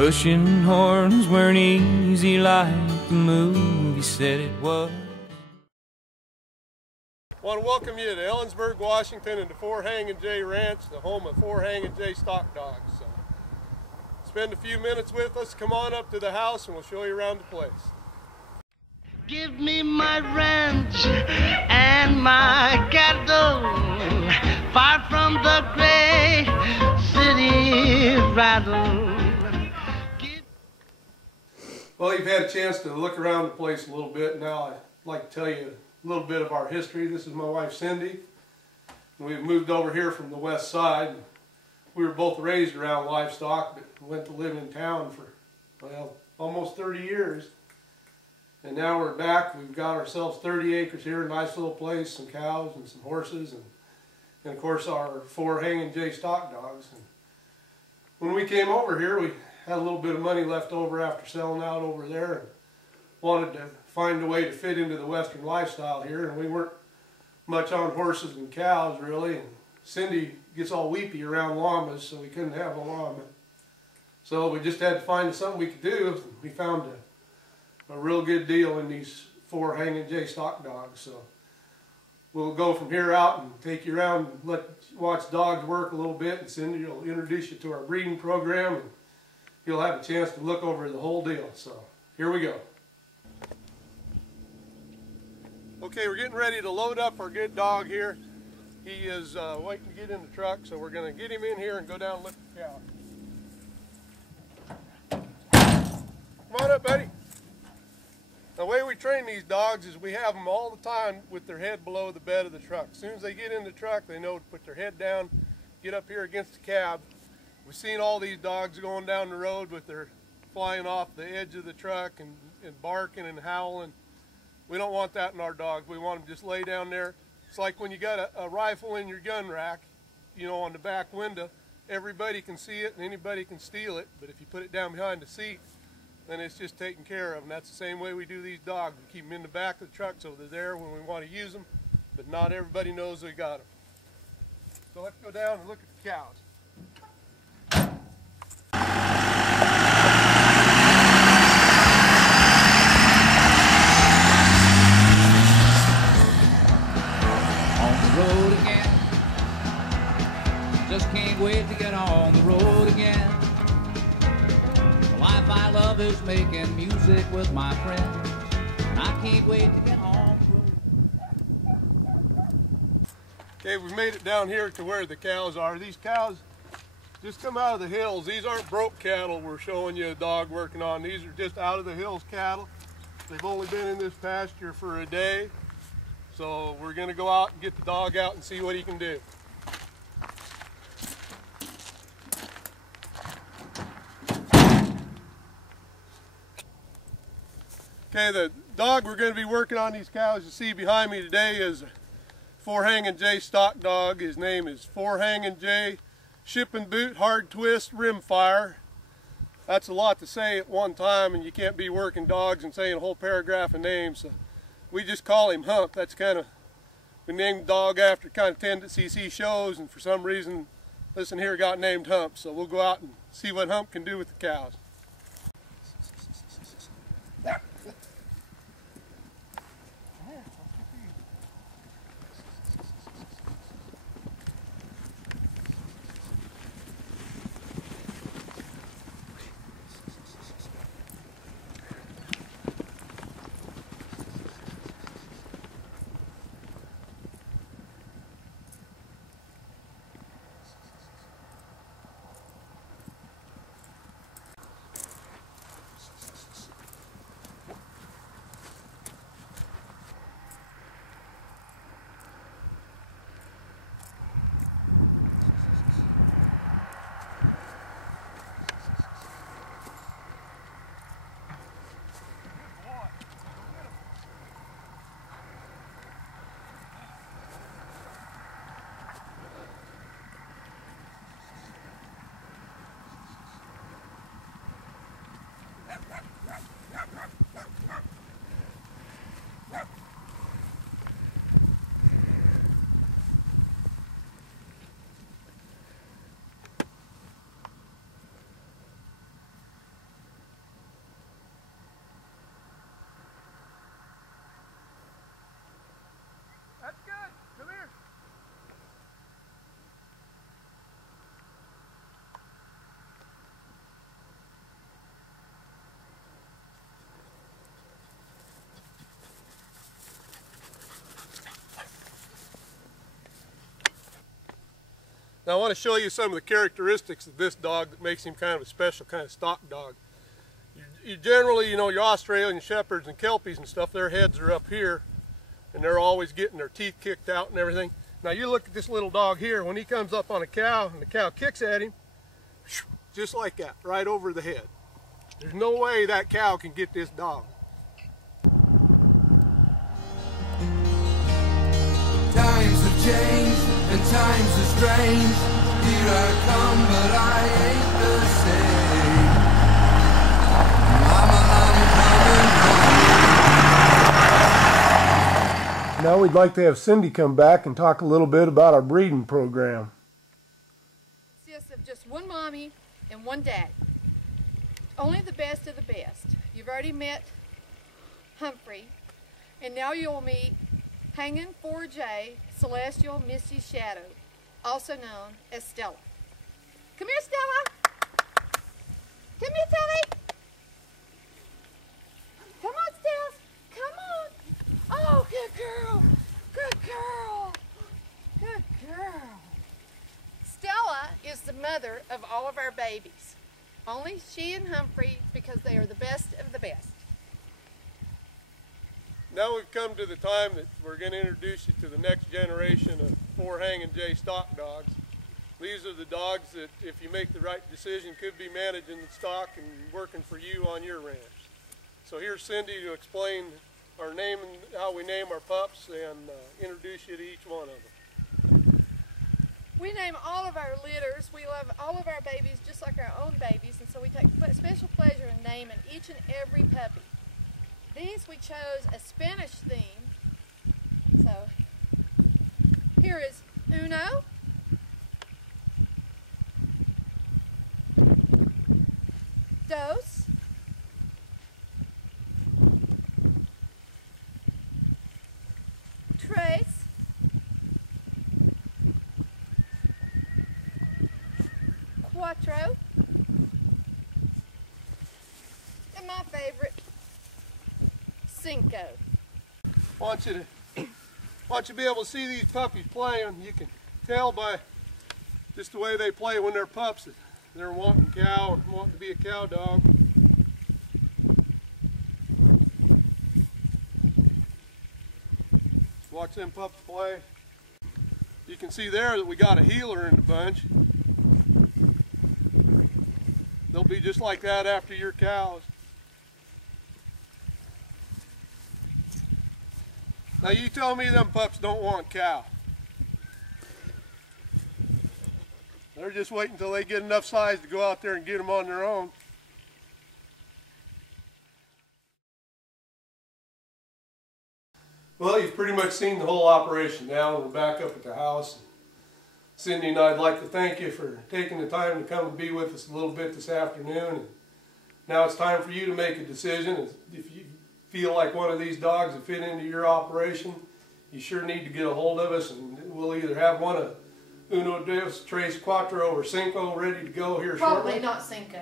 Pushing horns weren't easy like the movie said it was. I want to welcome you to Ellensburg, Washington, and to Four Hangin' J Ranch, the home of Four Hangin' J stock dogs. So, spend a few minutes with us. Come on up to the house and we'll show you around the place. Give me my ranch and my cattle, far from the gray city rattle. Well, you've had a chance to look around the place a little bit. Now I'd like to tell you a little bit of our history. This is my wife Cindy. We've moved over here from the west side. We were both raised around livestock, but went to live in town for, well, almost 30 years. And now we're back. We've got ourselves 30 acres here, a nice little place, some cows and some horses, and of course our Four Hangin' J stock dogs. And when we came over here, we had a little bit of money left over after selling out over there, and wanted to find a way to fit into the western lifestyle here, and we weren't much on horses and cows really, and Cindy gets all weepy around llamas, so we couldn't have a llama. So we just had to find something we could do. We found a real good deal in these Four Hangin' J stock dogs. So we'll go from here out and take you around and watch dogs work a little bit, and Cindy will introduce you to our breeding program, and you'll have a chance to look over the whole deal. So here we go. Okay, we're getting ready to load up our good dog here. He is waiting to get in the truck, so we're going to get him in here and go down and look at the cow. Come on up, buddy. The way we train these dogs is we have them all the time with their head below the bed of the truck. As soon as they get in the truck, they know to put their head down, get up here against the cab. We've seen all these dogs going down the road with their flying off the edge of the truck and barking and howling. We don't want that in our dogs. We want them to just lay down there. It's like when you got a rifle in your gun rack, you know, on the back window. Everybody can see it and anybody can steal it, but if you put it down behind the seat, then it's just taken care of. And that's the same way we do these dogs. We keep them in the back of the truck so they're there when we want to use them, but not everybody knows they got them. So let's go down and look at the cows. Wait to get on the road again. My love is making music with my friends, and I can't wait to get home. Okay, we've made it down here to where the cows are. These cows just come out of the hills. These aren't broke cattle we're showing you a dog working on. These are just out of the hills cattle. They've only been in this pasture for a day. So we're going to go out and get the dog out and see what he can do. Okay, the dog we're going to be working on these cows you see behind me today is a Four Hangin' J stock dog. His name is Four Hangin' J Shipping Boot Hard Twist Rimfire. That's a lot to say at one time, and you can't be working dogs and saying a whole paragraph of names. So we just call him Hump. That's kind of, we named the dog after kind of tendencies he shows, and for some reason this one here got named Hump. So we'll go out and see what Hump can do with the cows. Now I want to show you some of the characteristics of this dog that makes him kind of a special kind of stock dog. You generally, you know, your Australian Shepherds and Kelpies and stuff, their heads are up here, and they're always getting their teeth kicked out and everything. Now you look at this little dog here, when he comes up on a cow and the cow kicks at him, just like that, right over the head. There's no way that cow can get this dog. Times have changed and times are strange. Here I come, but I ain't the same. Mama, I'm coming home. Now we'd like to have Cindy come back and talk a little bit about our breeding program. Consists of just one mommy and one daddy. Only the best of the best. You've already met Humphrey, and now you'll meet Hanging 4J Celestial Misty Shadow, also known as Stella. Come here, Stella. Come here, Telly. Come on, Steph. Come on. Oh, good girl. Good girl. Good girl. Stella is the mother of all of our babies. Only she and Humphrey, because they are the best of the best. Now we've come to the time that we're going to introduce you to the next generation of 4 Hanging J stock dogs. These are the dogs that, if you make the right decision, could be managing the stock and working for you on your ranch. So here's Cindy to explain our name and how we name our pups and introduce you to each one of them. We name all of our litters. We love all of our babies just like our own babies, and so we take special pleasure in naming each and every puppy. These we chose a Spanish theme. So here is Uno, Dos, Tres, Cuatro, and my favorite, Cinco. I want you to be able to see these puppies playing. You can tell by just the way they play when they're pups that they're wanting cow and wanting to be a cow dog. Watch them pups play. You can see there that we got a healer in the bunch. They'll be just like that after your cows. Now you tell me them pups don't want cow. They're just waiting until they get enough size to go out there and get them on their own. Well, you've pretty much seen the whole operation now. We're back up at the house. Cindy and I'd like to thank you for taking the time to come and be with us a little bit this afternoon. And now it's time for you to make a decision. If you feel like one of these dogs will fit into your operation, you sure need to get a hold of us, and we'll either have one of Uno, Dos, Tres, Cuatro, or Cinco ready to go here shortly. Probably not Cinco.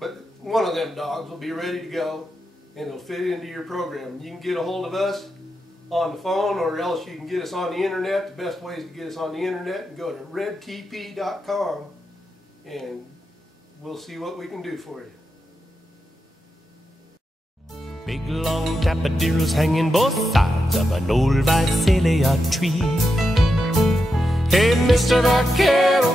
But one of them dogs will be ready to go, and it'll fit into your program. You can get a hold of us on the phone, or else you can get us on the internet. The best way is to get us on the internet and go to redtp.com, and we'll see what we can do for you. Big long daffodils hanging both sides of an old Visalia tree. Hey, Mr. Vaquero,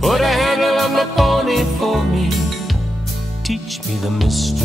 put a handle on my pony for me. Teach me the mystery